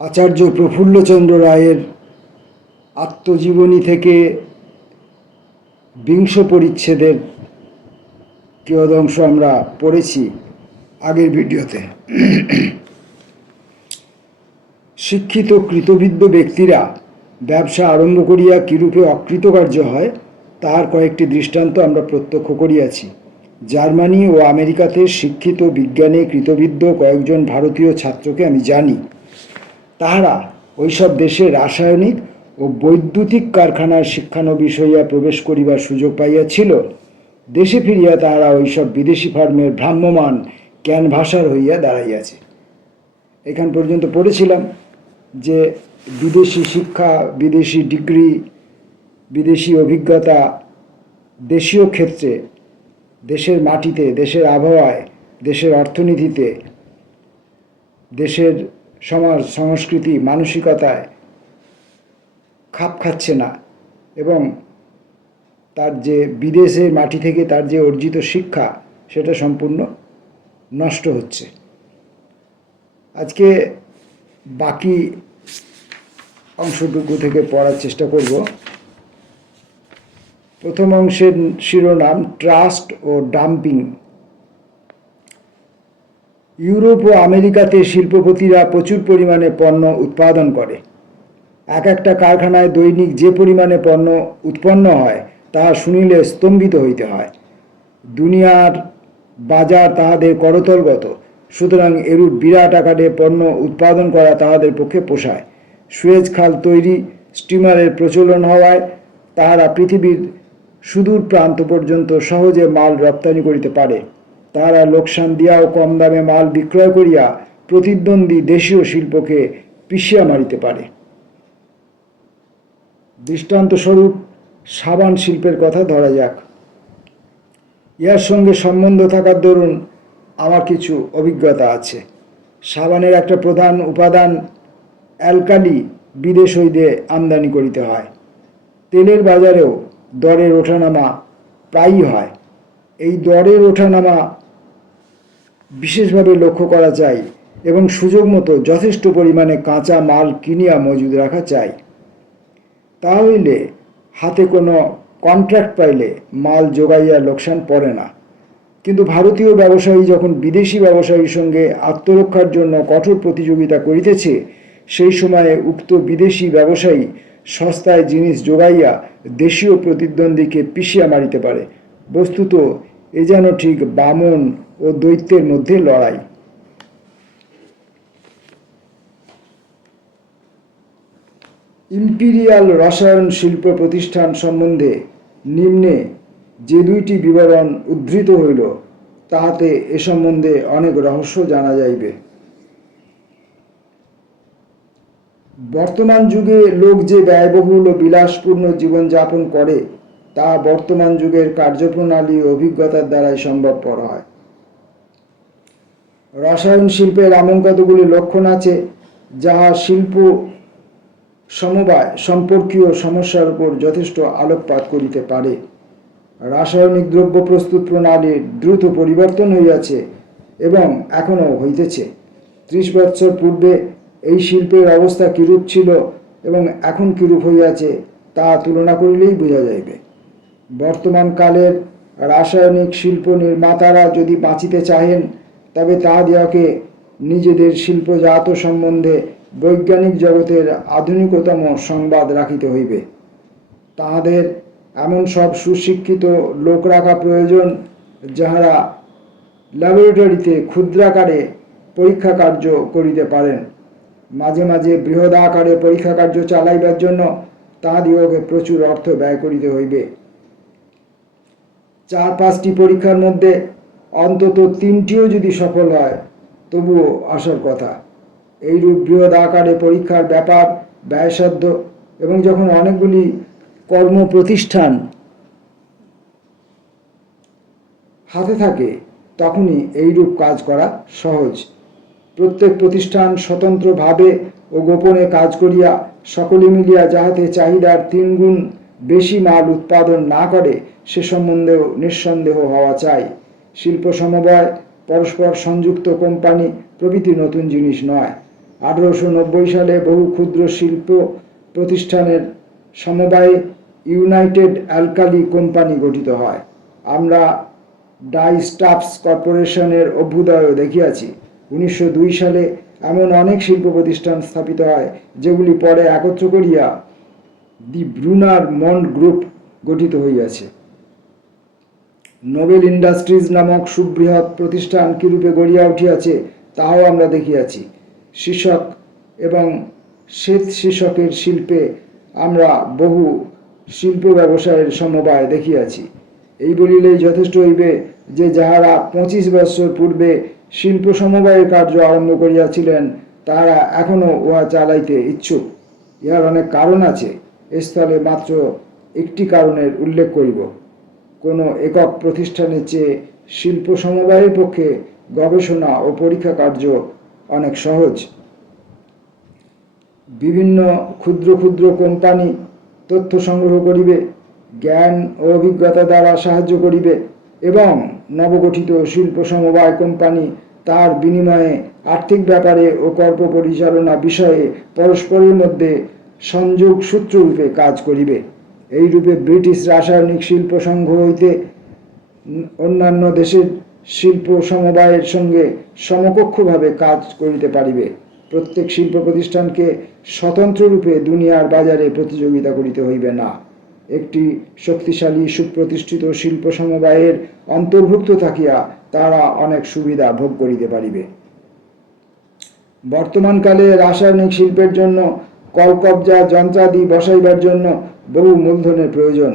আচার্য প্রফুল্লচন্দ্র রায়ের আত্মজীবনী থেকে বিংশ পরিচ্ছেদের কিয়দংশ আমরা পড়েছি আগের ভিডিওতে। শিক্ষিত কৃতবিদ্য ব্যক্তিরা ব্যবসা আরম্ভ করিয়া কিরূপে অকৃতকার্য হয় তার কয়েকটি দৃষ্টান্ত আমরা প্রত্যক্ষ করিয়াছি। জার্মানি ও আমেরিকাতে শিক্ষিত বিজ্ঞানে কৃতবিদ্য কয়েকজন ভারতীয় ছাত্রকে আমি জানি। তাহারা ওইসব দেশে রাসায়নিক ও বৈদ্যুতিক কারখানার শিক্ষানবিশ হইয়া প্রবেশ করিবার সুযোগ পাইয়াছিল। দেশে ফিরিয়া তাহারা ওইসব বিদেশি ফার্মের ভ্রাম্যমান ক্যানভাসার হইয়া দাঁড়াইয়াছে। এখান পর্যন্ত পড়েছিলাম যে বিদেশি শিক্ষা, বিদেশি ডিগ্রি, বিদেশি অভিজ্ঞতা দেশীয় ক্ষেত্রে, দেশের মাটিতে, দেশের আবহাওয়ায়, দেশের অর্থনীতিতে, দেশের সমাজ সংস্কৃতি মানসিকতায় খাপ খাচ্ছে না এবং তার যে বিদেশের মাটি থেকে তার যে অর্জিত শিক্ষা সেটা সম্পূর্ণ নষ্ট হচ্ছে। আজকে বাকি অংশটুকু থেকে পড়ার চেষ্টা করব। প্রথম অংশের শিরোনাম ট্রাস্ট ও ডাম্পিং। ইউরোপ ও আমেরিকাতে শিল্পপতিরা প্রচুর পরিমাণে পণ্য উৎপাদন করে। এক একটা কারখানায় দৈনিক যে পরিমাণে পণ্য উৎপন্ন হয় তাহা শুনিলে স্তম্ভিত হইতে হয়। দুনিয়ার বাজার তাহাদের করতলগত, সুতরাং এরূপ বিরাট আকারে পণ্য উৎপাদন করা তাহাদের পক্ষে পোষায়। সুয়েজ খাল তৈরি, স্টিমারের প্রচলন হওয়ায় তাহারা পৃথিবীর সুদূর প্রান্ত পর্যন্ত সহজে মাল রপ্তানি করিতে পারে। তাহারা লোকসান দিয়াও কম দামে মাল বিক্রয় করিয়া প্রতিদ্বন্দ্বী দেশীয় শিল্পকে পিষিয়া মারিতে পারে। দৃষ্টান্তস্বরূপ সাবান শিল্পের কথা ধরা যাক। ইহার সঙ্গে সম্বন্ধ থাকার দরুন আমার কিছু অভিজ্ঞতা আছে। সাবানের একটা প্রধান উপাদান অ্যালকালি বিদেশ হইতে আমদানি করিতে হয়। তেলের বাজারেও দরের ওঠানামা প্রায়ই হয়। এই দরের ওঠানামা বিশেষভাবে লক্ষ্য করা চাই এবং সুযোগ মতো যথেষ্ট পরিমাণে কাঁচা মাল কিনিয়া মজুদ রাখা চাই। তা হইলে হাতে কোনো কন্ট্রাক্ট পাইলে মাল যোগাইয়া লোকসান পড়ে না। কিন্তু ভারতীয় ব্যবসায়ী যখন বিদেশি ব্যবসায়ীর সঙ্গে আত্মরক্ষার জন্য কঠোর প্রতিযোগিতা করিতেছে, সেই সময়ে উক্ত বিদেশি ব্যবসায়ী সস্তায় জিনিস যোগাইয়া দেশীয় প্রতিদ্বন্দ্বীকে পিষিয়া মারিতে পারে। বস্তুত এ যেন ঠিক বামন ও দৈত্যের মধ্যে লড়াই। ইম্পিরিয়াল রসায়ন শিল্প প্রতিষ্ঠান সম্বন্ধে নিম্নে যে দুইটি বিবরণ উদ্ধৃত হইল তাহাতে এ সম্বন্ধে অনেক রহস্য জানা যাইবে। বর্তমান যুগে লোক যে ব্যয়বহুল ও বিলাসপূর্ণ জীবনযাপন করে তা বর্তমান যুগের কার্যপ্রণালী ও অভিজ্ঞতার দ্বারাই সম্ভবপর হয়। রসায়ন শিল্পের এমন কতগুলি লক্ষণ আছে যাহা শিল্প সমবায় সম্পর্কীয় সমস্যার উপর যথেষ্ট আলোকপাত করিতে পারে। রাসায়নিক দ্রব্য প্রস্তুত প্রণালীর দ্রুত পরিবর্তন হইয়াছে এবং এখনও হইতেছে। 30 বৎসর পূর্বে এই শিল্পের অবস্থা কিরূপ ছিল এবং এখন কিরূপ হইয়াছে তা তুলনা করিলেই বোঝা যাইবে। বর্তমান কালের রাসায়নিক শিল্প নির্মাতারা যদি বাঁচিতে চাহেন তবে তাহাদিগকে নিজেদের শিল্পজাত সম্বন্ধে বৈজ্ঞানিক জগতের আধুনিকতম সংবাদ রাখিতে হইবে। তাহাদের এমন সব সুশিক্ষিত লোক রাখা প্রয়োজন যাহারা ল্যাবরেটরিতে ক্ষুদ্রাকারে পরীক্ষা কার্য করিতে পারেন। মাঝে মাঝে বৃহৎ আকারে পরীক্ষা কার্য চালাইবার জন্য তাহাদিগকে প্রচুর অর্থ ব্যয় করিতে হইবে। 4-5টি পরীক্ষার মধ্যে অন্তত 3টিও যদি সফল হয় তবুও আসার কথা। এইরূপ বৃহৎ আকারে পরীক্ষার ব্যাপার ব্যয়সাধ্য এবং যখন অনেকগুলি কর্ম প্রতিষ্ঠান হাতে থাকে তখনই এইরূপ কাজ করা সহজ। প্রত্যেক প্রতিষ্ঠান স্বতন্ত্রভাবে ও গোপনে কাজ করিয়া সকলে মিলিয়া যাহাতে চাহিদার 3 গুণ বেশি মাল উৎপাদন না করে সে সম্বন্ধেও নিঃসন্দেহ হওয়া চাই। শিল্প সমবায়, পরস্পর সংযুক্ত কোম্পানি প্রভৃতি নতুন জিনিস নয়। 1890 সালে বহু ক্ষুদ্র শিল্প প্রতিষ্ঠানের সমবায়ে ইউনাইটেড অ্যালকালি কোম্পানি গঠিত হয়। আমরা ডাই স্টাফস কর্পোরেশনের অভ্যুদয় দেখিয়াছি। 1902 সালে এমন অনেক শিল্প প্রতিষ্ঠান স্থাপিত হয় যেগুলি পরে একত্র করিয়া দি ব্রুনার মন্ড গ্রুপ গঠিত হইয়াছে। নোবেল ইন্ডাস্ট্রিজ নামক সুবৃহৎ প্রতিষ্ঠান কিরূপে গড়িয়া উঠিয়াছে তাহাও আমরা দেখিয়াছি। শীর্ষক এবং শ্বেত শীর্ষকের শিল্পে আমরা বহু শিল্প ব্যবসায়ের সমবায় দেখিয়াছি। এই বলিলেই যথেষ্ট হইবে যে যাহারা 25 বৎসর পূর্বে শিল্প সমবায়ের কার্য আরম্ভ করিয়াছিলেন তাহারা এখনও উহা চালাইতে ইচ্ছুক। ইহার অনেক কারণ আছে। স্থলে মাত্র একটি কারণের উল্লেখ করিব। কোনো একক প্রতিষ্ঠানের চেয়ে শিল্প সমবায়ের পক্ষে গবেষণা ও পরীক্ষা কার্য অনেক সহজ। বিভিন্ন ক্ষুদ্র ক্ষুদ্র কোম্পানি তথ্য সংগ্রহ করিবে, জ্ঞান ও অভিজ্ঞতা দ্বারা সাহায্য করিবে এবং নবগঠিত শিল্প সমবায় কোম্পানি তার বিনিময়ে আর্থিক ব্যাপারে ও কর্ম পরিচালনা বিষয়ে পরস্পরের মধ্যে সংযোগ সূত্ররূপে কাজ করিবে। এইরূপে ব্রিটিশ রাসায়নিক শিল্প সংঘ হইতে অন্যান্য দেশের শিল্প সমবায়ের সঙ্গে সমকক্ষভাবে কাজ করিতে পারিবে। প্রত্যেক শিল্প প্রতিষ্ঠানকে স্বতন্ত্ররূপে দুনিয়ার বাজারে প্রতিযোগিতা করিতে হইবে না। একটি শক্তিশালী সুপ্রতিষ্ঠিত শিল্প সমবায়ের অন্তর্ভুক্ত থাকিয়া তারা অনেক সুবিধা ভোগ করিতে পারিবে। বর্তমানকালে রাসায়নিক শিল্পের জন্য কলকবজা যন্ত্রাদি বসাইবার জন্য বহু মূলধনের প্রয়োজন।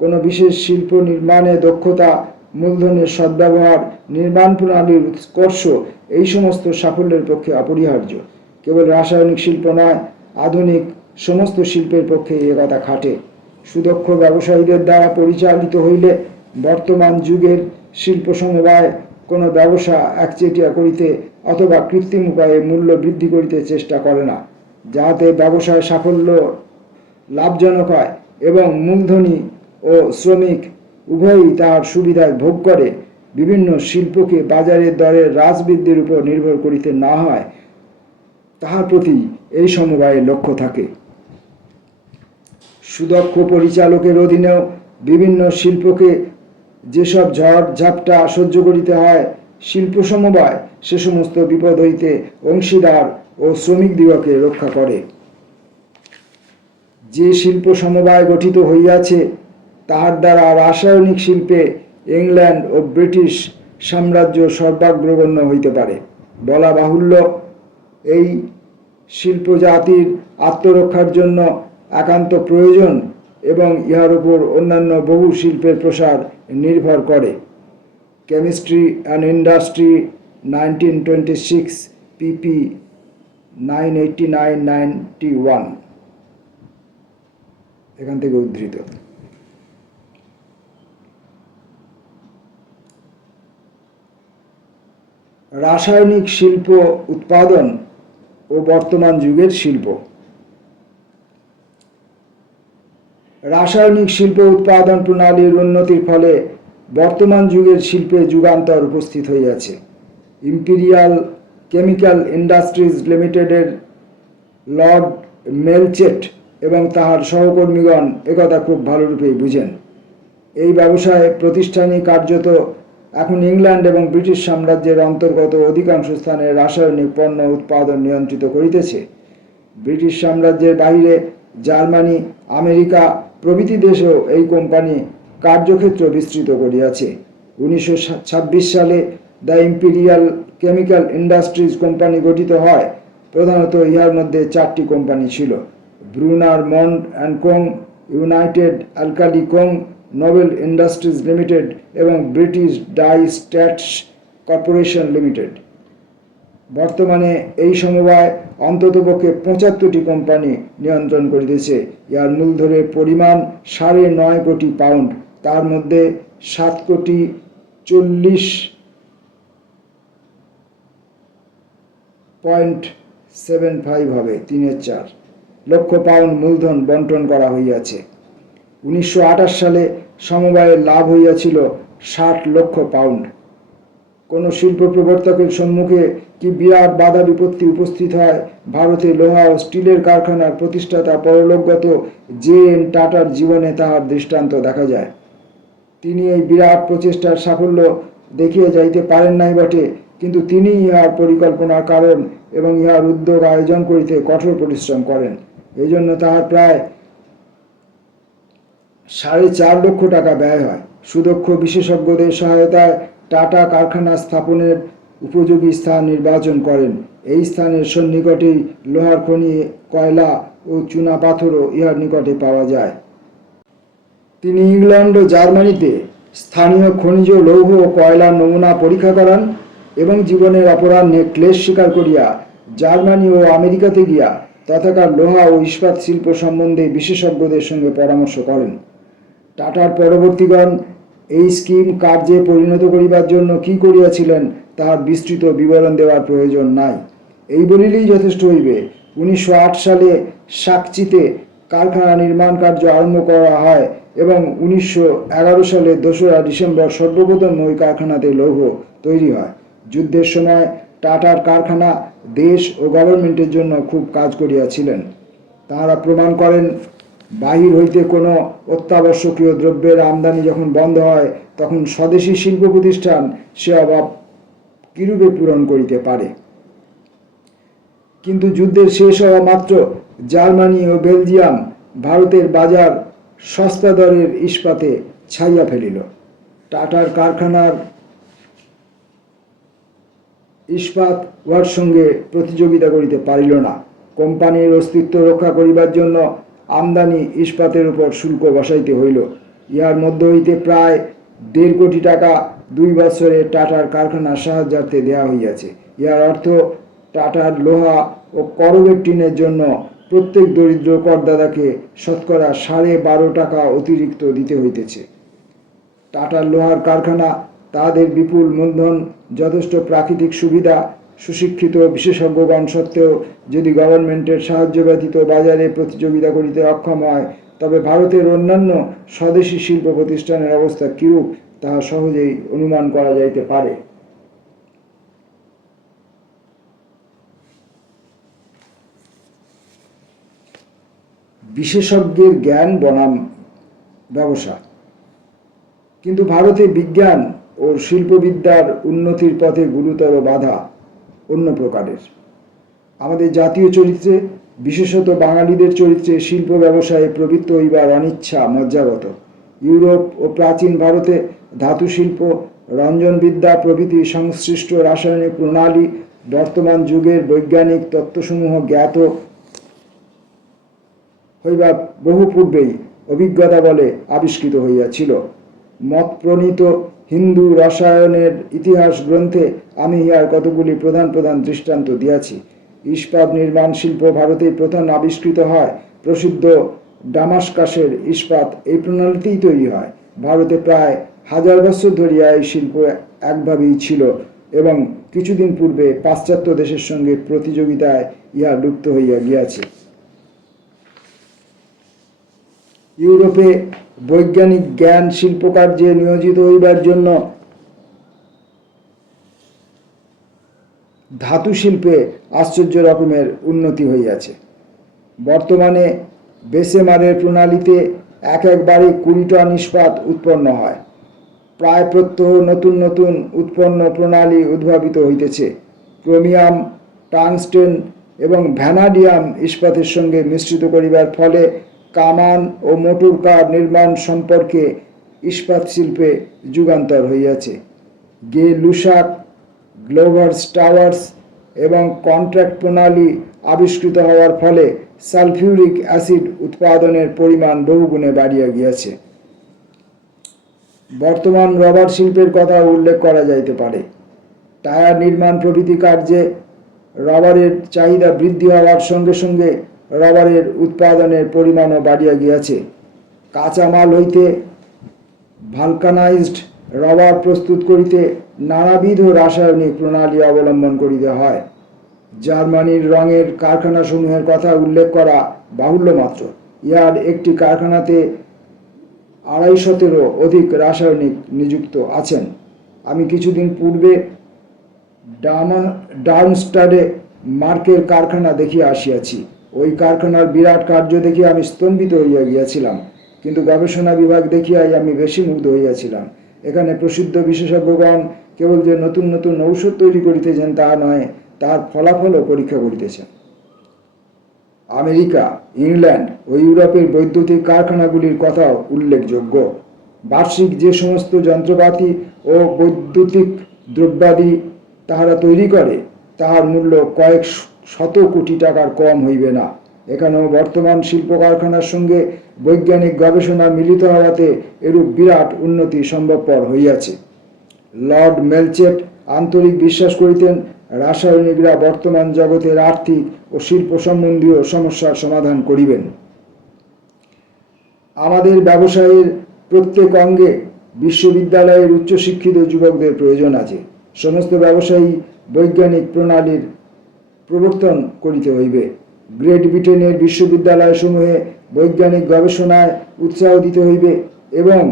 কোনো বিশেষ শিল্প নির্মাণে দক্ষতা, মূলধনের সদ্ব্যবহার, নির্মাণ প্রণালীর উৎকর্ষ এই সমস্ত সাফল্যের পক্ষে অপরিহার্য। কেবল রাসায়নিক শিল্প নয়, আধুনিক সমস্ত শিল্পের পক্ষে এ কথা খাটে। সুদক্ষ ব্যবসায়ীদের দ্বারা পরিচালিত হইলে বর্তমান যুগের শিল্প সমবায় কোনো ব্যবসা একচেটিয়া করিতে অথবা কৃত্রিম উপায়ে মূল্য বৃদ্ধি করিতে চেষ্টা করে না। যাহাতে ব্যবসায় সাফল্য লাভজনক হয় এবং মূলধনী ও শ্রমিক উভয়ই তাহার সুবিধায় ভোগ করে, বিভিন্ন শিল্পকে বাজারের দরের হ্রাস বৃদ্ধির উপর নির্ভর করিতে না হয়, তাহার প্রতি এই সমবায়ের লক্ষ্য থাকে। সুদক্ষ পরিচালকের অধীনেও বিভিন্ন শিল্পকে যেসব ঝড় ঝাপটা সহ্য করিতে হয়, শিল্প সমবায় সে সমস্ত বিপদ হইতে অংশীদার ও শ্রমিকদিগকে রক্ষা করে। যে শিল্প সমবায় গঠিত হইয়াছে তাহার দ্বারা রাসায়নিক শিল্পে ইংল্যান্ড ও ব্রিটিশ সাম্রাজ্য সর্বাগ্রগণ্য হইতে পারে। বলা বাহুল্য, এই শিল্প জাতির আত্মরক্ষার জন্য একান্ত প্রয়োজন এবং ইহার উপর অন্যান্য বহু শিল্পের প্রসার নির্ভর করে। কেমিস্ট্রি অ্যান্ড ইন্ডাস্ট্রি 1926 pp 989-91 এখান থেকে উদ্ধৃত। রাসায়নিক শিল্প উৎপাদন ও বর্তমান যুগের শিল্প। রাসায়নিক শিল্প উৎপাদন প্রণালীর উন্নতির ফলে বর্তমান যুগের শিল্পে যুগান্তর উপস্থিত হইয়াছে। ইম্পিরিয়াল কেমিক্যাল ইন্ডাস্ট্রিজ লিমিটেডের লর্ড মেলচেট এবং তাহার সহকর্মীগণ একথা খুব ভালোরূপেই বুঝেন। এই ব্যবসায় প্রতিষ্ঠানই কার্যত এখন ইংল্যান্ড এবং ব্রিটিশ সাম্রাজ্যের অন্তর্গত অধিকাংশ স্থানে রাসায়নিক পণ্য উৎপাদন নিয়ন্ত্রিত করিতেছে। ব্রিটিশ সাম্রাজ্যের বাহিরে জার্মানি, আমেরিকা প্রভৃতি দেশেও এই কোম্পানি কার্যক্ষেত্র বিস্তৃত করিয়াছে। 1926 সালে the Imperial Chemical Industries company গঠিত হয়। প্রধানত ইহার মধ্যে 4টি কোম্পানি ছিল: Brunner Mond and co, United Alkali co, Nobel Industries Limited এবং British Dyestuffs Corporation Limited. বর্তমানে এই সমবায় অন্ততপক্ষে 75টি কোম্পানি নিয়ন্ত্রণ করিতেছে। ইহার মূলধনের পরিমাণ 9.5 কোটি পাউন্ড, তার মধ্যে 7,40,75 হবে 3/4 লক্ষ পাউন্ড মূলধন বন্টন করা হইয়াছে। 1928 সালে সমবায়ের লাভ হইয়াছিল 60 লক্ষ পাউন্ড। কোন শিল্প প্রবর্তকের সম্মুখে কি বিরাট বাধা বিপত্তি উপস্থিত হয় ভারতে লোহা ও স্টিলের কারখানার প্রতিষ্ঠাতা পরলোকগত জে.এন. টাটার জীবনে তাহার দৃষ্টান্ত দেখা যায়। তিনি এই বিরাট প্রচেষ্টার সাফল্য দেখিয়ে যাইতে পারেন নাই বটে, কিন্তু তিনি ইহার পরিকল্পনার কারণ এবং ইহার উদ্যোগ আয়োজন করিতে কঠোর পরিশ্রম করেন। এই জন্য তাহার প্রায় 4.5 লক্ষ টাকা ব্যয় হয়। সুদক্ষ বিশেষজ্ঞদের সহায়তায় টাটা কারখানা স্থাপনের উপযোগী স্থান নির্বাচন করেন। এই স্থানের সন্নিকটেই লোহার খনি, কয়লা ও চুনা পাথরও ইহার নিকটে পাওয়া যায়। তিনি ইংল্যান্ড ও জার্মানিতে স্থানীয় খনিজ লৌহ ও কয়লার নমুনা পরীক্ষা করান এবং জীবনের অপরাহ্নে ক্লেশ স্বীকার করিয়া জার্মানি ও আমেরিকাতে গিয়া তথাকার লোহা ও ইস্পাত শিল্প সম্বন্ধে বিশেষজ্ঞদের সঙ্গে পরামর্শ করেন। টাটার পরবর্তীগণ এই স্কিম কার্যে পরিণত করিবার জন্য কি করিয়াছিলেন তাহার বিস্তৃত বিবরণ দেওয়ার প্রয়োজন নাই। এই বলিলেই যথেষ্ট হইবে। 1908 সালে সাকচিতে কারখানা নির্মাণ কার্য আরম্ভ করা হয় এবং 1911 সালে 2রা ডিসেম্বর সর্বপ্রথম ওই কারখানাতে লৌহ তৈরি হয়। যুদ্ধের সময় টাটার কারখানা দেশ ও গভর্নমেন্টের জন্য খুব কাজ করিয়াছিলেন। তাহারা প্রমাণ করেন, বাহির হইতে কোনো অত্যাবশ্যকীয় দ্রব্যের আমদানি যখন বন্ধ হয় তখন স্বদেশী শিল্প প্রতিষ্ঠান সে অভাব কিরূপে পূরণ করিতে পারে। কিন্তু যুদ্ধের শেষ হওয়া মাত্র জার্মানি ও বেলজিয়াম ভারতের বাজার সস্তা দরের ইস্পাতে ছাইয়া ফেলিল। টাটার কারখানার ইস্পাত উহার সঙ্গে প্রতিযোগিতা করিতে পারিল না। কোম্পানির অস্তিত্ব রক্ষা করিবার জন্য আমদানি ইস্পাতের উপর শুল্ক বসাইতে হইল। ইহার মধ্য হইতে প্রায় 1.5 কোটি টাকা 2 বছরে টাটার কারখানার সাহায্যার্থে দেওয়া হইয়াছে। ইহার অর্থ টাটার লোহা ও করবেট টিনের জন্য প্রত্যেক দরিদ্র করদাতাকে শতকরা 12.5 টাকা অতিরিক্ত দিতে হইতেছে। টাটার লোহার কারখানা, তাদের বিপুল মূলধন, যথেষ্ট প্রাকৃতিক সুবিধা, সুশিক্ষিত বিশেষজ্ঞগণ সত্ত্বেও যদি গভর্নমেন্টের সাহায্য ব্যতীত বাজারে প্রতিযোগিতা করিতে অক্ষম হয়, তবে ভারতের অন্যান্য স্বদেশী শিল্প প্রতিষ্ঠানের অবস্থা কিরূপ তাহা সহজেই অনুমান করা যাইতে পারে। বিশেষজ্ঞের জ্ঞান বনাম ব্যবসা। কিন্তু ভারতে বিজ্ঞান ও শিল্পবিদ্যার উন্নতির পথে গুরুতর বাধা অন্য প্রকারের। আমাদের জাতীয় চরিত্রে, বিশেষত বাঙালিদের চরিত্রে শিল্প ব্যবসায়ে প্রবৃত্ত হইবার অনিচ্ছা মজ্জাগত। ইউরোপ ও প্রাচীন ভারতে ধাতু শিল্প, রঞ্জনবিদ্যা প্রভৃতি সংশ্লিষ্ট রাসায়নিক প্রণালী বর্তমান যুগের বৈজ্ঞানিক তত্ত্বসমূহ জ্ঞাত হইবার বহু পূর্বেই অভিজ্ঞতা বলে আবিষ্কৃত হইয়াছিল। মত প্রণীত হিন্দু রসায়নের ইতিহাস গ্রন্থে আমি ইহার কতগুলি প্রধান প্রধান দৃষ্টান্ত দিয়াছি। ইস্পাত নির্মাণ শিল্প ভারতেই প্রথম আবিষ্কৃত হয়। প্রসিদ্ধ ডামাস্কাসের ইস্পাত এই প্রণালীতেই তৈরি হয়। ভারতে প্রায় 1000 বছর ধরিয়া এই শিল্প একভাবেই ছিল এবং কিছুদিন পূর্বে পাশ্চাত্য দেশের সঙ্গে প্রতিযোগিতায় ইহা লুপ্ত হইয়া গিয়াছে। ইউরোপে বৈজ্ঞানিক জ্ঞান শিল্পকার্যে নিয়োজিত হইবার জন্য ধাতু শিল্পে আশ্চর্য রকমের উন্নতি হইয়াছে। বর্তমানে বেসেমারের প্রণালীতে একবারে 20 টন ইস্পাত উৎপন্ন হয়। প্রায় প্রত্যহ নতুন নতুন উৎপন্ন প্রণালী উদ্ভাবিত হইতেছে। ক্রোমিয়াম, টাংস্টেন এবং ভ্যানাডিয়াম ইস্পাতের সঙ্গে মিশ্রিত করিবার ফলে কামান ও মোটর কার নির্মাণ সম্পর্কে ইস্পাত শিল্পে যুগান্তর হইয়াছে। গে লুসাক, গ্লোভার্স টাওয়ার্স এবং কন্ট্রাক্ট প্রণালী আবিষ্কৃত হওয়ার ফলে সালফিউরিক অ্যাসিড উৎপাদনের পরিমাণ বহুগুণে বাড়িয়া গিয়াছে। বর্তমান রবার শিল্পের কথা উল্লেখ করা যাইতে পারে। টায়ার নির্মাণ প্রভৃতি কার্যে রবারের চাহিদা বৃদ্ধি হওয়ার সঙ্গে সঙ্গে রবারের উৎপাদনের পরিমাণও বাড়িয়া গিয়াছে। কাঁচামাল হইতে ভালকানাইজড রবার প্রস্তুত করিতে নানাবিধ রাসায়নিক প্রণালী অবলম্বন করিতে হয়। জার্মানির রঙের কারখানাসমূহের কথা উল্লেখ করা বাহুল্য মাত্র। ইহার একটি কারখানাতে 250 অধিক রাসায়নিক নিযুক্ত আছেন। আমি কিছুদিন পূর্বে ডার্মস্টাডে মার্কের কারখানা দেখিয়া আসিয়াছি। ওই কারখানার বিরাট কার্য দেখিয়া আমি স্তম্ভিত হইয়া গিয়াছিলাম, কিন্তু গবেষণা বিভাগ দেখিয়াই আমি বেশি মুগ্ধ হইয়াছিলাম। এখানে প্রসিদ্ধ বিশেষজ্ঞগণ কেবল যে নতুন নতুন ঔষধ তৈরি করিতেছেন তা নয়, তার ফলাফলও পরীক্ষা করিতেছেন। আমেরিকা, ইংল্যান্ড ও ইউরোপের বৈদ্যুতিক কারখানাগুলির কথাও উল্লেখযোগ্য। বার্ষিক যে সমস্ত যন্ত্রপাতি ও বৈদ্যুতিক দ্রব্যাদি তাহারা তৈরি করে, তাহার মূল্য কয়েক শত কোটি টাকার কম হইবে না। এখানেও বর্তমান শিল্প কারখানার সঙ্গে বৈজ্ঞানিক গবেষণা মিলিত হওয়াতে এরূপ বিরাট উন্নতি সম্ভবপর হইয়াছে। লর্ড মেলচেট আন্তরিক বিশ্বাস করিতেন রাসায়নিকরা বর্তমান জগতের আর্থিক ও শিল্প সম্বন্ধীয় সমস্যার সমাধান করিবেন। আমাদের ব্যবসায়ের প্রত্যেক অঙ্গে বিশ্ববিদ্যালয়ের উচ্চশিক্ষিত যুবকদের প্রয়োজন আছে। সমস্ত ব্যবসায়ী বৈজ্ঞানিক প্রণালীর প্রবর্তন করিতে হইবে। গ্রেট ব্রিটেনের বিশ্ববিদ্যালয়সমূহে বৈজ্ঞানিক গবেষণায় উৎসাহ দিতে হইবে এবং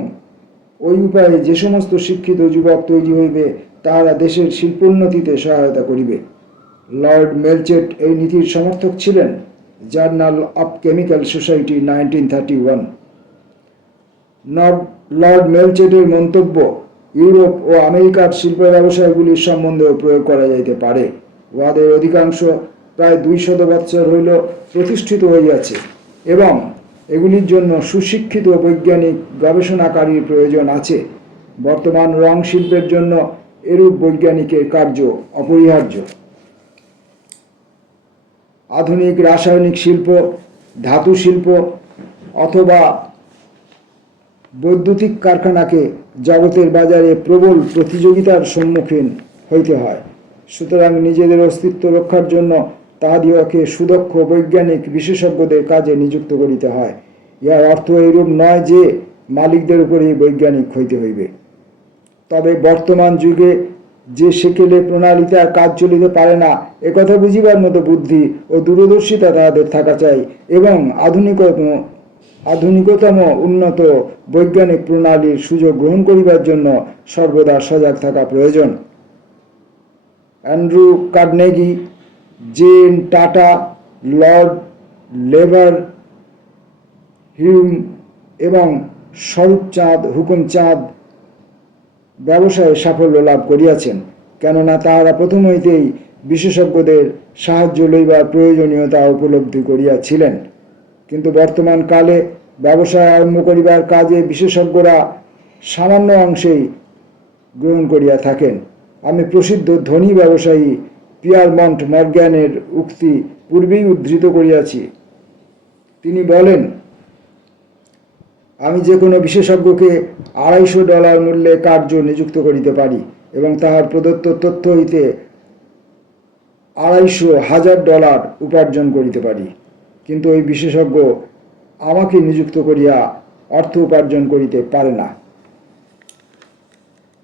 ওই উপায়ে যে সমস্ত শিক্ষিত যুবক তৈরি হইবে তাহারা দেশের শিল্পোন্নতিতে সহায়তা করিবে। লর্ড মেলচেট এই নীতির সমর্থক ছিলেন। Journal of Chemical Society 1931। Lord মেলচেটের মন্তব্য ইউরোপ ও আমেরিকার শিল্প ব্যবসায়গুলির সম্বন্ধেও প্রয়োগ করা যাইতে পারে। উহাদের অধিকাংশ প্রায় 200 বৎসর হইল প্রতিষ্ঠিত হইয়াছে এবং এগুলির জন্য সুশিক্ষিত বৈজ্ঞানিক গবেষণাকারীর প্রয়োজন আছে। বর্তমান রং শিল্পের জন্য এরূপ বৈজ্ঞানিকের কার্য অপরিহার্য। আধুনিক রাসায়নিক শিল্প, ধাতু শিল্প অথবা বৈদ্যুতিক কারখানাকে জগতের বাজারে প্রবল প্রতিযোগিতার সম্মুখীন হইতে হয়। সুতরাং নিজেদের অস্তিত্ব রক্ষার জন্য তাহাদিগকে সুদক্ষ বৈজ্ঞানিক বিশেষজ্ঞদের কাজে নিযুক্ত করিতে হয়। ইহার অর্থ এইরূপ নয় যে মালিকদের উপরেই বৈজ্ঞানিক হইতে হইবে। তবে বর্তমান যুগে যে সেকেলে প্রণালীতে আর কাজ চলিতে পারে না, একথা বুঝিবার মতো বুদ্ধি ও দূরদর্শিতা তাহাদের থাকা চাই এবং আধুনিকতম উন্নত বৈজ্ঞানিক প্রণালীর সুযোগ গ্রহণ করিবার জন্য সর্বদা সজাগ থাকা প্রয়োজন। অ্যান্ড্রু কার্নেগি, জেন Tata, Lord Leverhulme Swarupchand Hukumchand ব্যবসায়ে সাফল্য লাভ করিয়াছেন, কেননা তাহারা প্রথম হইতেই বিশেষজ্ঞদের সাহায্য লইবার প্রয়োজনীয়তা উপলব্ধি করিয়াছিলেন। কিন্তু বর্তমান কালে ব্যবসায় আরম্ভ করিবার কাজে বিশেষজ্ঞরা সামান্য অংশেই গ্রহণ করিয়া থাকেন। আমি প্রসিদ্ধ ধনী ব্যবসায়ী পিয়ারমন্ট মর্গ্যানের উক্তি পূর্বেই উদ্ধৃত করিয়াছি। তিনি বলেন, আমি যে কোনো বিশেষজ্ঞকে $250 মূল্যে কার্য নিযুক্ত করিতে পারি এবং তাহার প্রদত্ত তথ্য হইতে $250,000 উপার্জন করিতে পারি, কিন্তু ওই বিশেষজ্ঞ আমাকে নিযুক্ত করিয়া অর্থ উপার্জন করিতে পারে না।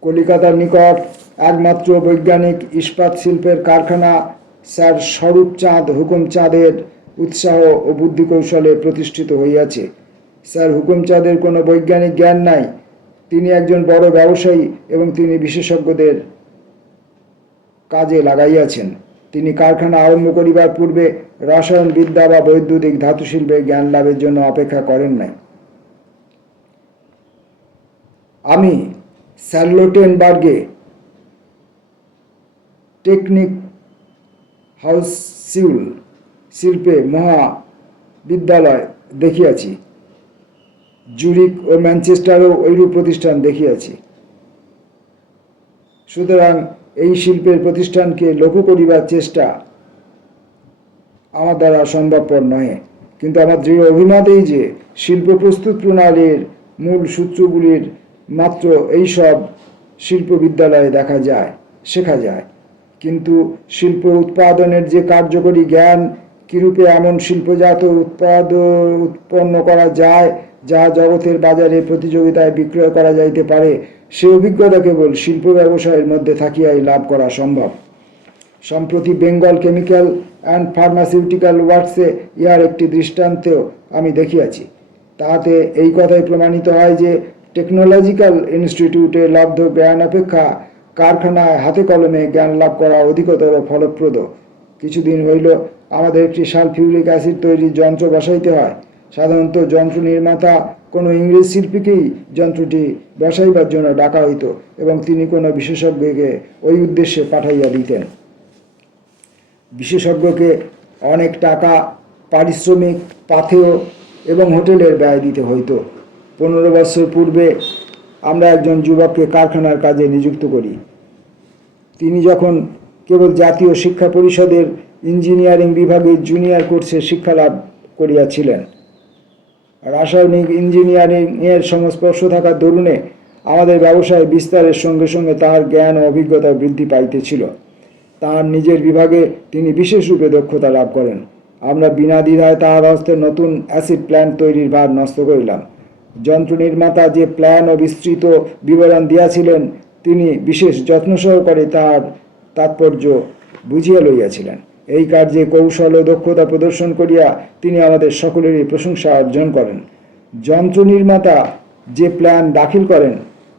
কলিকাতার নিকট একমাত্র বৈজ্ঞানিক ইস্পাত শিল্পের কারখানা স্যার স্বরূপচাঁদ হুকুমচাঁদের উৎসাহ ও বুদ্ধি কৌশলে প্রতিষ্ঠিত হইয়াছে। স্যার হুকুমচাঁদের কোনো বৈজ্ঞানিক জ্ঞান নাই। তিনি একজন বড় ব্যবসায়ী এবং তিনি বিশেষজ্ঞদের কাজে লাগাইয়াছেন। তিনি কারখানা আরম্ভ করিবার পূর্বে রসায়নবিদ্যা বা বৈদ্যুতিক ধাতু শিল্পে জ্ঞান লাভের জন্য অপেক্ষা করেন নাই। আমি স্যারলোটেনবার্গে টেকনিক হাউসিউল শিল্পে মহাবিদ্যালয় দেখিয়াছি। জুরিক ও ম্যানচেস্টারও ঐরূপ প্রতিষ্ঠান দেখিয়াছি। সুতরাং এই শিল্পের প্রতিষ্ঠানকে লক্ষ্য করিবার চেষ্টা আমার দ্বারা সম্ভবপর নয়, কিন্তু আমার দৃঢ় অভিমত এই যে শিল্প প্রস্তুত প্রণালীর মূল সূত্রগুলির মাত্র এইসব শিল্প বিদ্যালয়ে শেখা যায়। কিন্তু শিল্প উৎপাদনের যে কার্যকরী জ্ঞান, কিরূপে এমন শিল্পজাত উৎপন্ন করা যায় যা জগতের বাজারে প্রতিযোগিতায় বিক্রয় করা যাইতে পারে, সে অভিজ্ঞতা কেবল শিল্প ব্যবসায়ের মধ্যে থাকিয়াই লাভ করা সম্ভব। সম্প্রতি বেঙ্গল কেমিক্যাল অ্যান্ড ফার্মাসিউটিক্যাল ওয়ার্কসে ইহার একটি দৃষ্টান্তও আমি দেখিয়াছি। তাহাতে এই কথাই প্রমাণিত হয় যে টেকনোলজিক্যাল ইনস্টিটিউটে লব্ধ জ্ঞান অপেক্ষা কারখানায় হাতে কলমে জ্ঞান লাভ করা অধিকতর ফলপ্রদ। কিছুদিন হইল আমাদের একটি সালফিউরিক অ্যাসিড তৈরির যন্ত্র বসাইতে হয়। সাধারণত যন্ত্র নির্মাতা কোনো ইংরেজ শিল্পীকেই যন্ত্রটি বসাইবার জন্য ডাকা হইত এবং তিনি কোনো বিশেষজ্ঞকে ওই উদ্দেশ্যে পাঠাইয়া দিতেন। বিশেষজ্ঞকে অনেক টাকা পারিশ্রমিক, পাথেয় এবং হোটেলের ব্যয় দিতে হইত। 15 বছর পূর্বে আমরা একজন যুবককে কারখানার কাজে নিযুক্ত করি। তিনি যখন কেবল জাতীয় শিক্ষা পরিষদের ইঞ্জিনিয়ারিং বিভাগের জুনিয়র কোর্সে শিক্ষালাভ করিয়াছিলেন। রাসায়নিক ইঞ্জিনিয়ারিংয়ের সংস্পর্শ থাকার দরুনে আমাদের ব্যবসায় বিস্তারের সঙ্গে সঙ্গে তাহার জ্ঞান ও অভিজ্ঞতা বৃদ্ধি পাইতেছিল। তাহার নিজের বিভাগে তিনি বিশেষরূপে দক্ষতা লাভ করেন। আমরা বিনা দ্বিধায় তাহার হস্তে নতুন অ্যাসিড প্ল্যান্ট তৈরির ভার ন্যস্ত করিলাম। যন্ত্র নির্মাতা যে প্ল্যান ও বিস্তৃত বিবরণ দিয়াছিলেন, তিনি বিশেষ যত্ন সহকারে তাহার তাৎপর্য বুঝিয়া লইয়াছিলেন। এই কার্যে কৌশল ও দক্ষতা প্রদর্শন করিয়া তিনি আমাদের সকলেরই প্রশংসা অর্জন করেন। যন্ত্র নির্মাতা যে প্ল্যান দাখিল করেন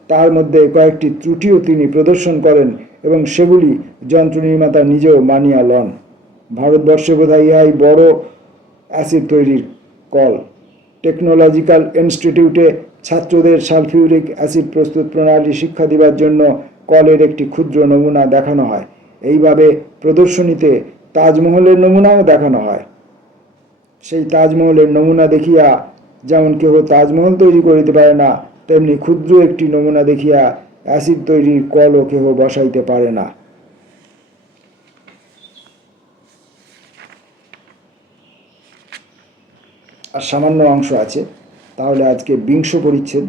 তার মধ্যে কয়েকটি ত্রুটিও তিনি প্রদর্শন করেন এবং সেগুলি যন্ত্র নির্মাতা নিজেও মানিয়া লন। ভারতবর্ষে বোধহয় ইহাই বড় অ্যাসিড তৈরির কল। টেকনোলজিক্যাল ইনস্টিটিউটে ছাত্রদের সালফিউরিক অ্যাসিড প্রস্তুত প্রণালী শিক্ষা দেবার জন্য কলের একটি ক্ষুদ্র নমুনা দেখানো হয়। এইভাবে প্রদর্শনীতে তাজমহলের নমুনাও দেখানো হয়। সেই তাজমহলের নমুনা দেখিয়া যেমন কেহ তাজমহল তৈরি করিতে পারে না, তেমনি ক্ষুদ্র একটি নমুনা দেখিয়া অ্যাসিড তৈরির কলও কেহ বসাইতে পারে না। আর সামান্য অংশ আছে, তাহলে আজকে 20 পরিচ্ছেদ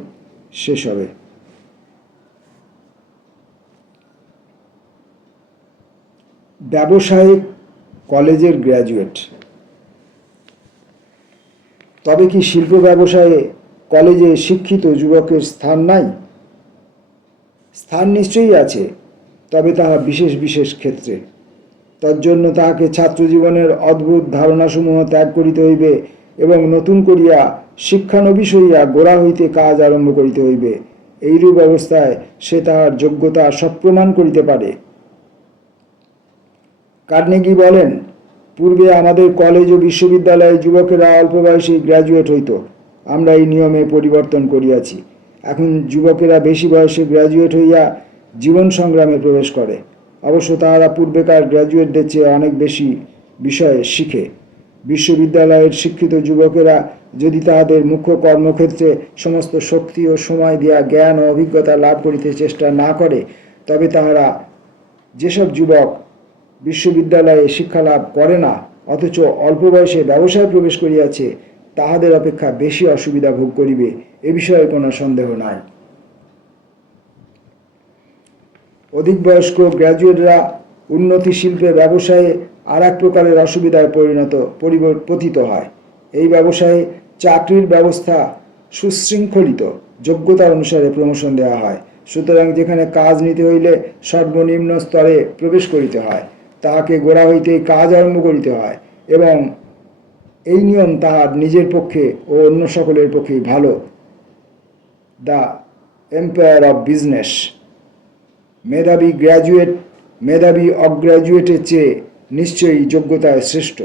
শেষ হবে। ব্যবসায়িক কলেজের গ্র্যাজুয়েট। তবে কি শিল্প ব্যবসায়ে কলেজে শিক্ষিত যুবকের স্থান নাই? স্থান নিশ্চয়ই আছে, তবে তাহা বিশেষ বিশেষ ক্ষেত্রে। তজ্জন্য তাহাকে ছাত্রজীবনের অদ্ভুত ধারণাসমূহ ত্যাগ করিতে হইবে এবং নতুন করিয়া শিক্ষানবিশ হইয়া গোড়া হইতে কাজ আরম্ভ করিতে হইবে। এইরূপ অবস্থায় সে তাহার যোগ্যতা সৎপ্রমাণ করিতে পারে। কার্নেগি বলেন, পূর্বে আমাদের কলেজ ও বিশ্ববিদ্যালয়ে যুবকেরা অল্প বয়সে গ্র্যাজুয়েট হইত। আমরা এই নিয়মে পরিবর্তন করিয়াছি। এখন যুবকেরা বেশি বয়সে গ্র্যাজুয়েট হইয়া জীবন সংগ্রামে প্রবেশ করে। অবশ্য তাহারা পূর্বেকার গ্র্যাজুয়েটদের চেয়ে অনেক বেশি বিষয়ে শিখে। বিশ্ববিদ্যালয়ের শিক্ষিত যুবকেরা যদি তাহাদের মুখ্য কর্মক্ষেত্রে সমস্ত শক্তি ও সময় দিয়া জ্ঞান ও অভিজ্ঞতা লাভ করিতে চেষ্টা না করে, তবে তাহারা, যেসব যুবক বিশ্ববিদ্যালয়ে শিক্ষা লাভ করে না অথচ অল্প বয়সে ব্যবসায় প্রবেশ করিয়াছে, তাহাদের অপেক্ষা বেশি অসুবিধা ভোগ করিবে, এ বিষয়ে কোনো সন্দেহ নাই। অধিক বয়স্ক গ্র্যাজুয়েটরা উন্নতি শিল্পে ব্যবসায়ে আর এক প্রকারের অসুবিধায় পতিত হয়। এই ব্যবসায়ে চাকরির ব্যবস্থা সুশৃঙ্খলিত, যোগ্যতা অনুসারে প্রমোশন দেওয়া হয়। সুতরাং যেখানে কাজ নিতে হইলে সর্বনিম্ন স্তরে প্রবেশ করিতে হয়, তাহাকে গোড়া হইতেই কাজ আরম্ভ করিতে হয় এবং এই নিয়ম তাহার নিজের পক্ষে ও অন্য সকলের পক্ষেই ভালো। The Empire of business. মেধাবী গ্র্যাজুয়েট মেধাবী অগ্র্যাজুয়েটের চেয়ে নিশ্চয়ই যোগ্যতায় শ্রেষ্ঠ।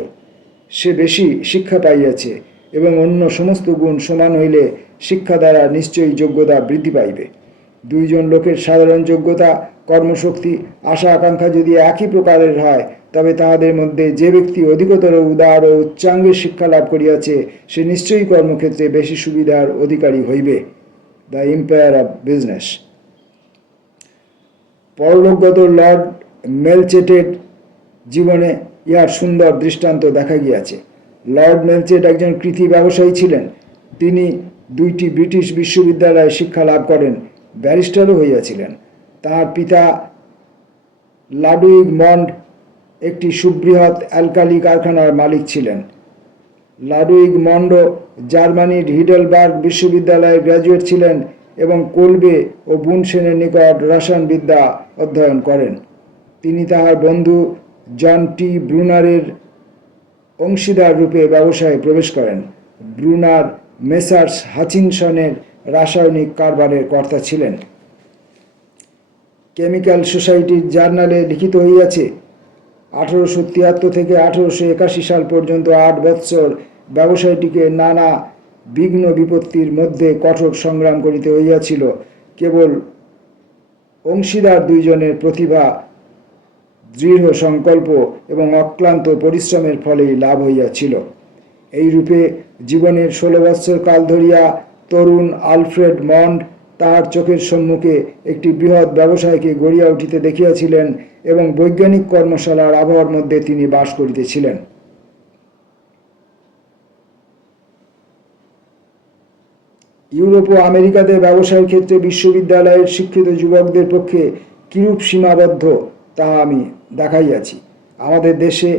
সে বেশি শিক্ষা পাইয়াছে এবং অন্য সমস্ত গুণ সমান হইলে শিক্ষা দ্বারা নিশ্চয়ই যোগ্যতা বৃদ্ধি পাইবে। দুইজন লোকের সাধারণ যোগ্যতা, কর্মশক্তি, আশা আকাঙ্ক্ষা যদি একই প্রকারের হয়, তবে তাহাদের মধ্যে যে ব্যক্তি অধিকতর উদার ও উচ্চাঙ্গের শিক্ষা লাভ করিয়াছে, সে নিশ্চয়ই কর্মক্ষেত্রে বেশি সুবিধার অধিকারী হইবে। The Empire of Business. পরলোকগত লর্ড মেলচেটের জীবনে ইহার সুন্দর দৃষ্টান্ত দেখা গিয়াছে। লর্ড মেলচেট একজন কৃতি ব্যবসায়ী ছিলেন। তিনি 2টি ব্রিটিশ বিশ্ববিদ্যালয়ে শিক্ষা লাভ করেন, ব্যারিস্টারও হইয়াছিলেন। তাঁর পিতা লাডুইগ মন্ড একটি সুবৃহৎ অ্যালকালি কারখানার মালিক ছিলেন। লাডুইগ মন্ড জার্মানির হিডেলবার্গ বিশ্ববিদ্যালয়ে গ্র্যাজুয়েট ছিলেন এবং কোলবে ও বুনসেনের নিকট রসায়নবিদ্যা অধ্যয়ন করেন। তিনি তাহার বন্ধু জন টি ব্রুনারের অংশীদার রূপে ব্যবসায়ে প্রবেশ করেন। ব্রুনার মেসার্স হাচিনসনের রাসায়নিক কারবারের কর্তা ছিলেন। কেমিক্যাল সোসাইটির জার্নালে লিখিত হইয়াছে, 1873 থেকে 1881 সাল পর্যন্ত 8 বৎসর ব্যবসায়টিকে নানা বিঘ্ন বিপত্তির মধ্যে কঠোর সংগ্রাম করিতে হইয়াছিল। কেবল অংশীদার দুইজনের প্রতিভা, দৃঢ় সংকল্প এবং অক্লান্ত পরিশ্রমের ফলেই লাভ হইয়াছিল। এইরূপে জীবনের 16 বৎসর কাল ধরিয়া তরুণ আলফ্রেড মন্ড তাহার চোখের সম্মুখে একটি বৃহৎ ব্যবসায়কে গড়িয়া উঠিতে দেখিয়াছিলেন এবং বৈজ্ঞানিক কর্মশালার আবহাওয়ার মধ্যে তিনি বাস করিতেছিলেন। ইউরোপ ও আমেরিকাতে ব্যবসায়ের ক্ষেত্রে বিশ্ববিদ্যালয়ের শিক্ষিত যুবকদের পক্ষে কিরূপ সীমাবদ্ধ তাহা আমি দেখাইয়াছি। আমাদের দেশে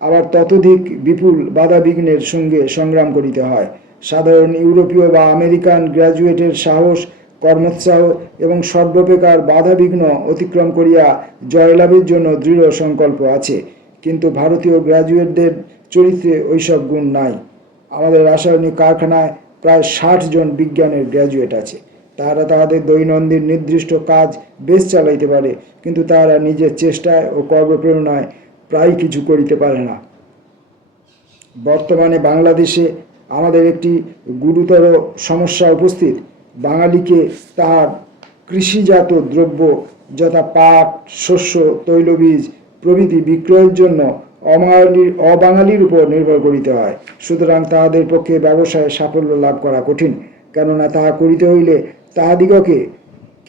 আবার ততোধিক বিপুল বাধাবিঘ্নের সঙ্গে সংগ্রাম করিতে হয়। সাধারণ ইউরোপীয় বা আমেরিকান গ্র্যাজুয়েটের সাহস, কর্মোৎসাহ এবং সর্বপ্রকার বাধাবিঘ্ন অতিক্রম করিয়া জয়লাভের জন্য দৃঢ় সংকল্প আছে, কিন্তু ভারতীয় গ্র্যাজুয়েটদের চরিত্রে ওইসব গুণ নাই। আমাদের রাসায়নিক কারখানায় প্রায় 60 জন বিজ্ঞানের গ্র্যাজুয়েট আছে। তাহারা তাহাদের দৈনন্দিন নির্দিষ্ট কাজ বেশ চালাইতে পারে, কিন্তু তাহারা নিজের চেষ্টায় ও কর্মপ্রেরণায় প্রায় কিছু করিতে পারে না। বর্তমানে বাংলাদেশে আমাদের একটি গুরুতর সমস্যা উপস্থিত। বাঙালিকে তাহার কৃষিজাত দ্রব্য যথা পাট, শস্য, তৈলবীজ প্রভৃতি বিক্রয়ের জন্য অবাঙালির উপর নির্ভর করিতে হয়। সুতরাং তাহাদের পক্ষে ব্যবসায় সাফল্য লাভ করা কঠিন, কেননা তাহা করিতে হইলে তাহাদিগকে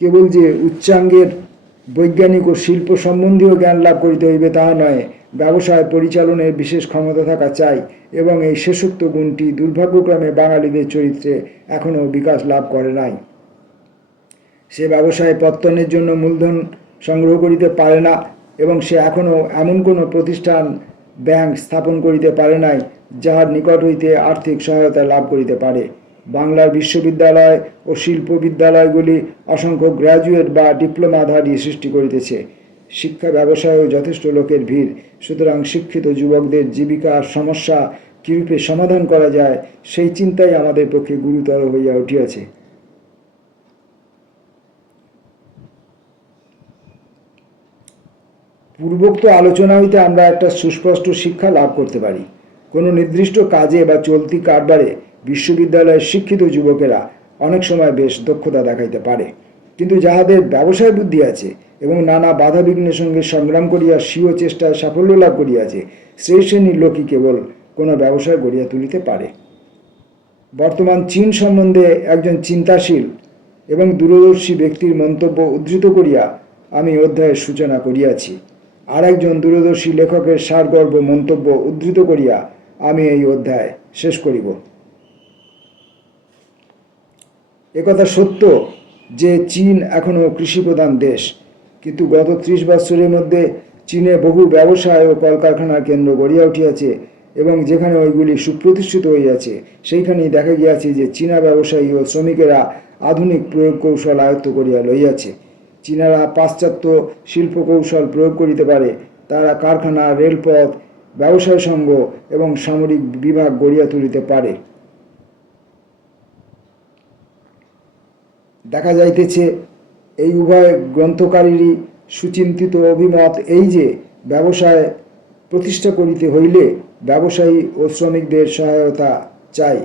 কেবল যে উচ্চাঙ্গের বৈজ্ঞানিক ও শিল্প সম্বন্ধীয় জ্ঞান লাভ করিতে হইবে তাহা নয়, ব্যবসায় পরিচালনের বিশেষ ক্ষমতা থাকা চাই, এবং এই শেষোক্ত গুণটি দুর্ভাগ্যক্রমে বাঙালিদের চরিত্রে এখনও বিকাশ লাভ করে নাই। সে ব্যবসায় পত্তনের জন্য মূলধন সংগ্রহ করিতে পারে না, এবং সে এখনও এমন কোনো প্রতিষ্ঠান, ব্যাংক স্থাপন করিতে পারে নাই যাহার নিকট হইতে আর্থিক সহায়তা লাভ করিতে পারে। বাংলার বিশ্ববিদ্যালয় ও শিল্প বিদ্যালয়গুলি অসংখ্য গ্র্যাজুয়েট বা ডিপ্লোমাধারী সৃষ্টি করিতেছে। শিক্ষা ব্যবসায়েও যথেষ্ট লোকের ভিড়। সুতরাং শিক্ষিত যুবকদের জীবিকার সমস্যা কিরূপে সমাধান করা যায়, সেই চিন্তাই আমাদের পক্ষে গুরুতর হইয়া উঠিয়াছে। পূর্বোক্ত আলোচনা হইতে আমরা একটা সুস্পষ্ট শিক্ষা লাভ করতে পারি। কোনো নির্দিষ্ট কাজে বা চলতি কারবারে বিশ্ববিদ্যালয়ের শিক্ষিত যুবকেরা অনেক সময় বেশ দক্ষতা দেখাইতে পারে, কিন্তু যাহাদের ব্যবসায় বুদ্ধি আছে এবং নানা বাধাবিঘ্নের সঙ্গে সংগ্রাম করিয়া স্বীয় চেষ্টায় সাফল্য লাভ করিয়াছে, সেই শ্রেণীর লোকই কেবল কোনো ব্যবসায় গড়িয়া তুলিতে পারে। বর্তমান চীন সম্বন্ধে একজন চিন্তাশীল এবং দূরদর্শী ব্যক্তির মন্তব্য উদ্ধৃত করিয়া আমি অধ্যায়ের সূচনা করিয়াছি। আর একজন দূরদর্শী লেখকের সারগর্ভ মন্তব্য উদ্ধৃত করিয়া আমি এই অধ্যায় শেষ করিব। একথা সত্য যে চীন এখনও কৃষিপ্রধান দেশ, কিন্তু গত 30 বৎসরের মধ্যে চীনে বহু ব্যবসায় ও কলকারখানার কেন্দ্র গড়িয়া উঠিয়াছে, এবং যেখানে ওইগুলি সুপ্রতিষ্ঠিত হইয়াছে সেইখানেই দেখা গিয়াছে যে চীনা ব্যবসায়ী ও শ্রমিকেরা আধুনিক প্রয়োগ কৌশল আয়ত্ত করিয়া লইয়াছে। চীনারা পাশ্চাত্য শিল্প কৌশল প্রয়োগ করিতে পারে। তারা কারখানা, রেলপথ, ব্যবসায় সংঘ এবং সামরিক বিভাগ গড়িয়া তুলিতে পারে। দেখা যাইতেছে এই উভয় গ্রন্থকারীরই সুচিন্তিত অভিমত এই যে ব্যবসায় প্রতিষ্ঠা করিতে হইলে ব্যবসায়ী ও শ্রমিকদের সহায়তা চাই।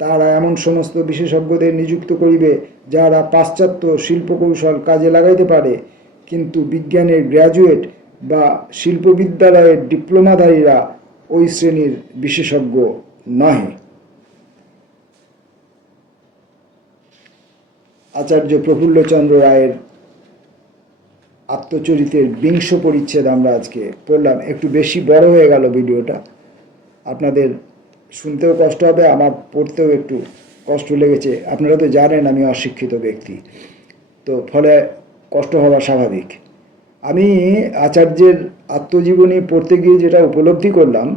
তারা এমন সমস্ত বিশেষজ্ঞদের নিযুক্ত করিবে যারা পাশ্চাত্য শিল্পকৌশল কাজে লাগাইতে পারে, কিন্তু বিজ্ঞানের গ্র্যাজুয়েট বা শিল্পবিদ্যালয়ের ডিপ্লোমাধারীরা ওই শ্রেণীর বিশেষজ্ঞ নহে। আচার্য প্রফুল্লচন্দ্র রায়ের আত্মচরিতের 20 পরিচ্ছেদ আমরা আজকে পড়লাম। একটু বেশি বড় হয়ে গেল ভিডিওটা, আপনাদের শুনতেও কষ্ট হবে, আমার পড়তেও একটু কষ্ট লেগেছে। আপনারা তো জানেন আমি অশিক্ষিত ব্যক্তি, তো ফলে কষ্ট হওয়া স্বাভাবিক। আমি আচার্যের আত্মজীবনী পড়তে গিয়ে যেটা উপলব্ধি করলাম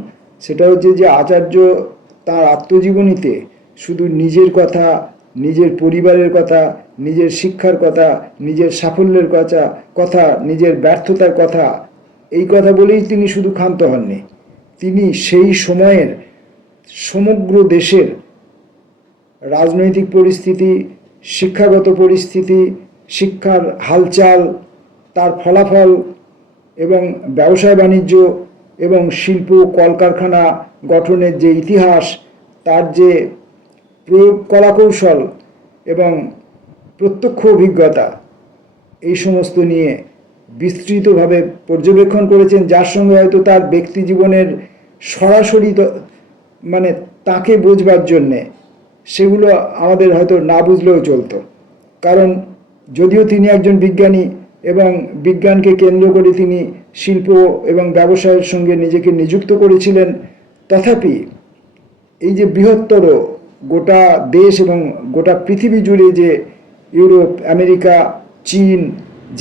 সেটা হচ্ছে যে আচার্য তার আত্মজীবনীতে শুধু নিজের কথা, নিজের পরিবারের কথা, নিজের শিক্ষার কথা, নিজের সাফল্যের কথা, নিজের ব্যর্থতার কথা, এই কথা বলেই তিনি শুধু ক্ষান্ত হননি। তিনি সেই সময়ের সমগ্র দেশের রাজনৈতিক পরিস্থিতি, শিক্ষাগত পরিস্থিতি, শিক্ষার হালচাল তার ফলাফল এবং ব্যবসায় বাণিজ্য এবং শিল্প কলকারখানা গঠনের যে ইতিহাস, তার যে প্রয়োগ কলাকৌশল এবং প্রত্যক্ষ অভিজ্ঞতা, এই সমস্ত নিয়ে বিস্তৃতভাবে পর্যবেক্ষণ করেছেন, যার সঙ্গে হয়তো তার ব্যক্তি জীবনের সরাসরি মানে তাকে বোঝবার জন্যে সেগুলো আমাদের হয়তো না বুঝলেও চলতো। কারণ যদিও তিনি একজন বিজ্ঞানী এবং বিজ্ঞানকে কেন্দ্র করে তিনি শিল্প এবং ব্যবসায়ের সঙ্গে নিজেকে নিযুক্ত করেছিলেন, তথাপি এই যে বৃহত্তর গোটা দেশ এবং গোটা পৃথিবী জুড়ে যে ইউরোপ, আমেরিকা, চীন,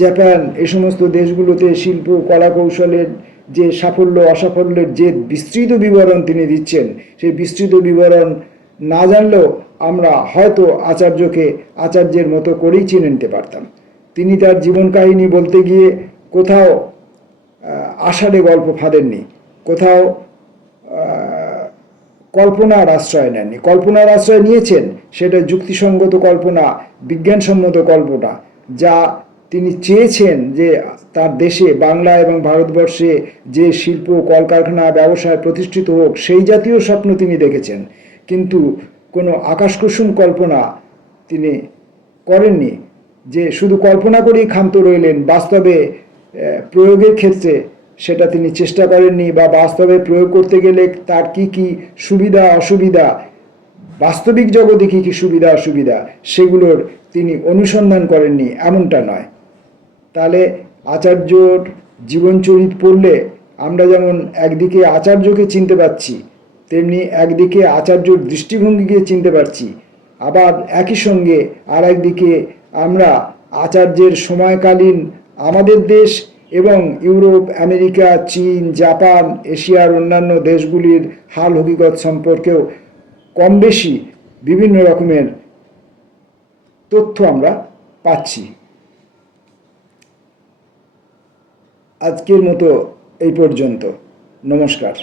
জাপান, এই সমস্ত দেশগুলোতে শিল্প কলা কৌশলের যে সাফল্য অসাফল্যের যে বিস্তৃত বিবরণ তিনি দিচ্ছেন, সেই বিস্তৃত বিবরণ না জানলেও আমরা হয়তো আচার্যকে আচার্যের মতো করেই চিনে নিতে পারতাম। তিনি তার জীবন কাহিনী বলতে গিয়ে কোথাও আষাঢ়ে গল্প ফাঁদেননি, কোথাও কল্পনার আশ্রয় নেননি। কল্পনার আশ্রয় নিয়েছেন, সেটা যুক্তিসঙ্গত কল্পনা, বিজ্ঞানসম্মত কল্পনা, যা তিনি চেয়েছেন যে তার দেশে বাংলা এবং ভারতবর্ষে যে শিল্প কলকারখানা ব্যবসায় প্রতিষ্ঠিত হোক, সেই জাতীয় স্বপ্ন তিনি দেখেছেন। কিন্তু কোনো আকাশকুসুম কল্পনা তিনি করেননি যে শুধু কল্পনা করেই ক্ষান্ত রইলেন, বাস্তবে প্রয়োগের ক্ষেত্রে সেটা তিনি চেষ্টা করেননি, বা বাস্তবে প্রয়োগ করতে গেলে তার কি কি সুবিধা অসুবিধা, বাস্তবিক জগতে কি কি সুবিধা অসুবিধা, সেগুলোর তিনি অনুসন্ধান করেননি, এমনটা নয়। তাহলে আচার্যর জীবনচরিত পড়লে আমরা যেমন একদিকে আচার্যকে চিনতে পারছি, তেমনি একদিকে আচার্যর দৃষ্টিভঙ্গিকে চিনতে পারছি, আবার একই সঙ্গে আর একদিকে আমরা আচার্যের সময়কালীন আমাদের দেশ এবং ইউরোপ, আমেরিকা, চীন, জাপান, এশিয়ার অন্যান্য দেশগুলির হাল হকিকত সম্পর্কেও কম বেশি বিভিন্ন রকমের তথ্য আমরা পাচ্ছি। আজকের মতো এই পর্যন্ত। নমস্কার।